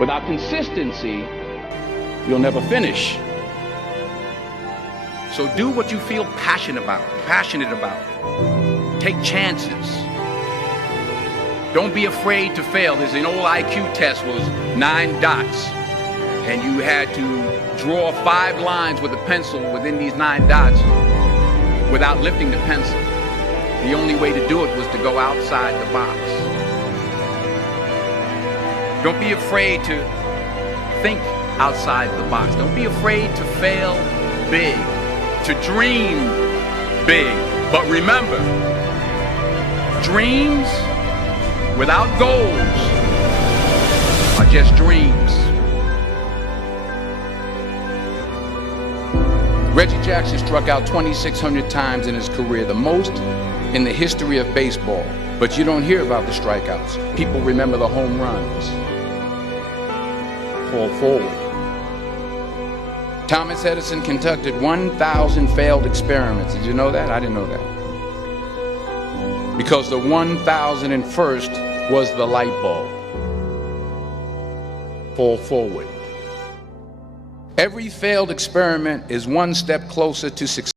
Without consistency, you'll never finish. So do what you feel passionate about. Take chances. Don't be afraid to fail. There's an old IQ test, was 9 dots. And you had to draw 5 lines with a pencil within these 9 dots without lifting the pencil. The only way to do it was to go outside the box. Don't be afraid to think outside the box. Don't be afraid to fail big, to dream big. But remember, dreams without goals are just dreams. Reggie Jackson struck out 2,600 times in his career, the most in the history of baseball. But you don't hear about the strikeouts. People remember the home runs. Fall forward. Thomas Edison conducted 1,000 failed experiments. Did you know that? I didn't know that. Because the 1,001st was the light bulb. Fall forward. Every failed experiment is one step closer to success.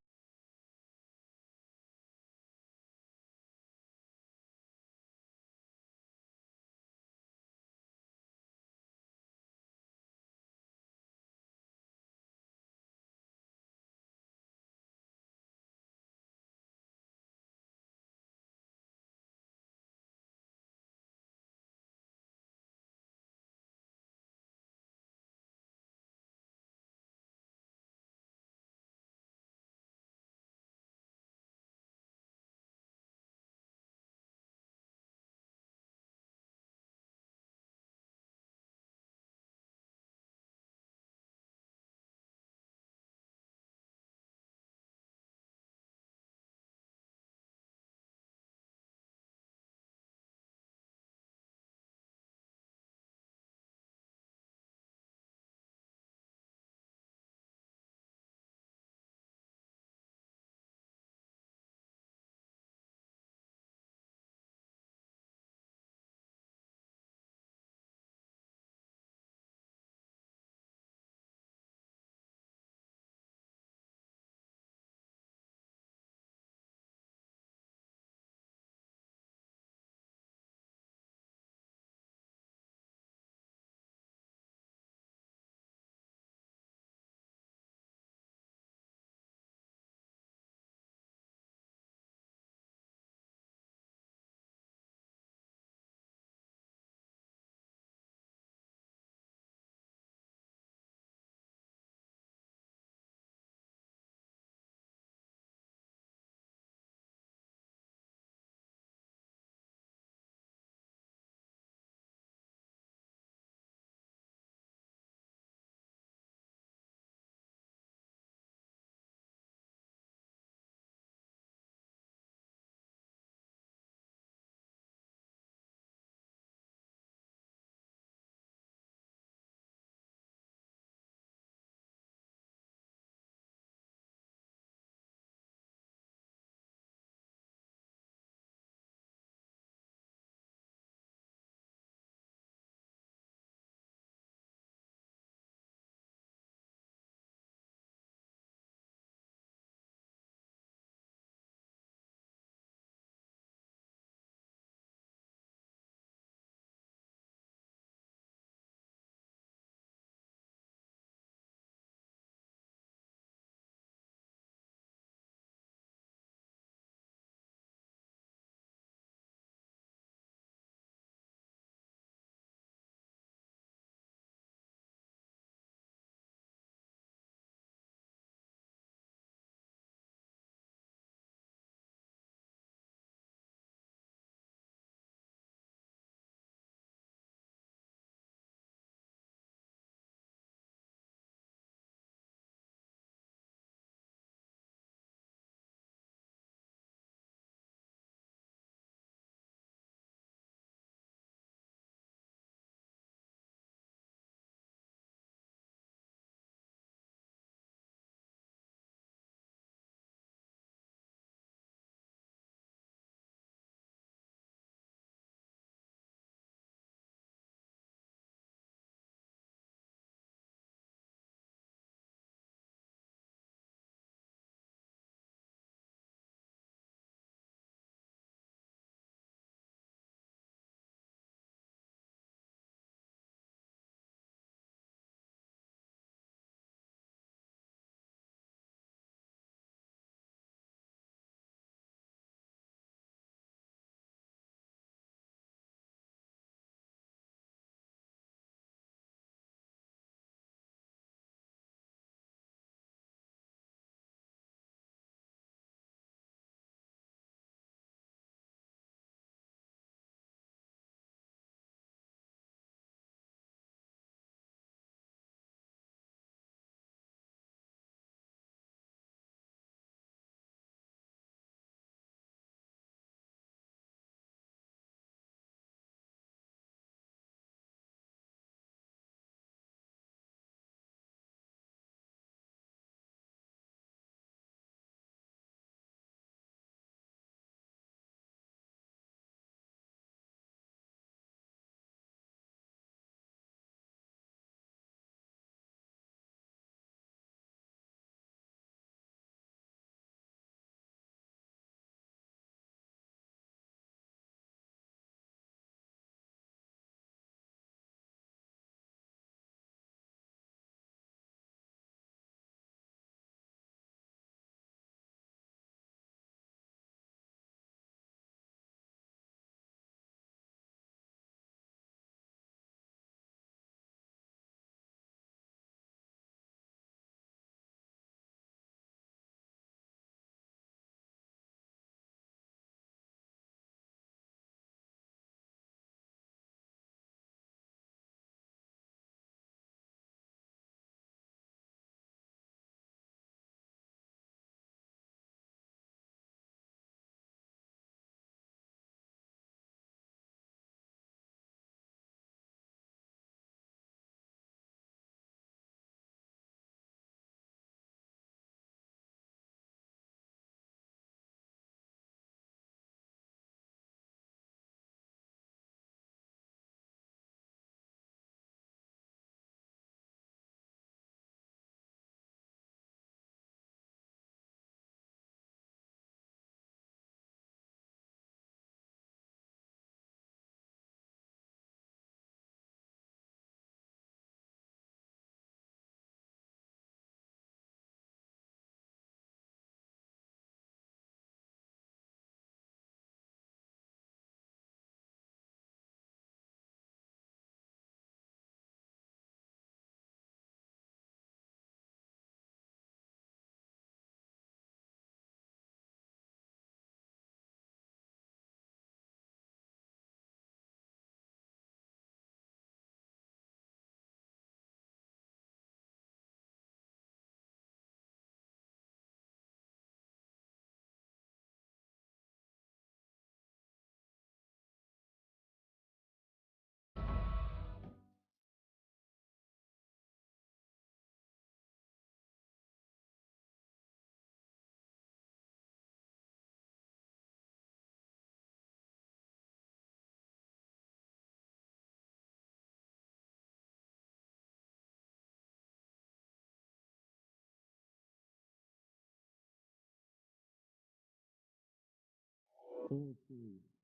Goalpedia.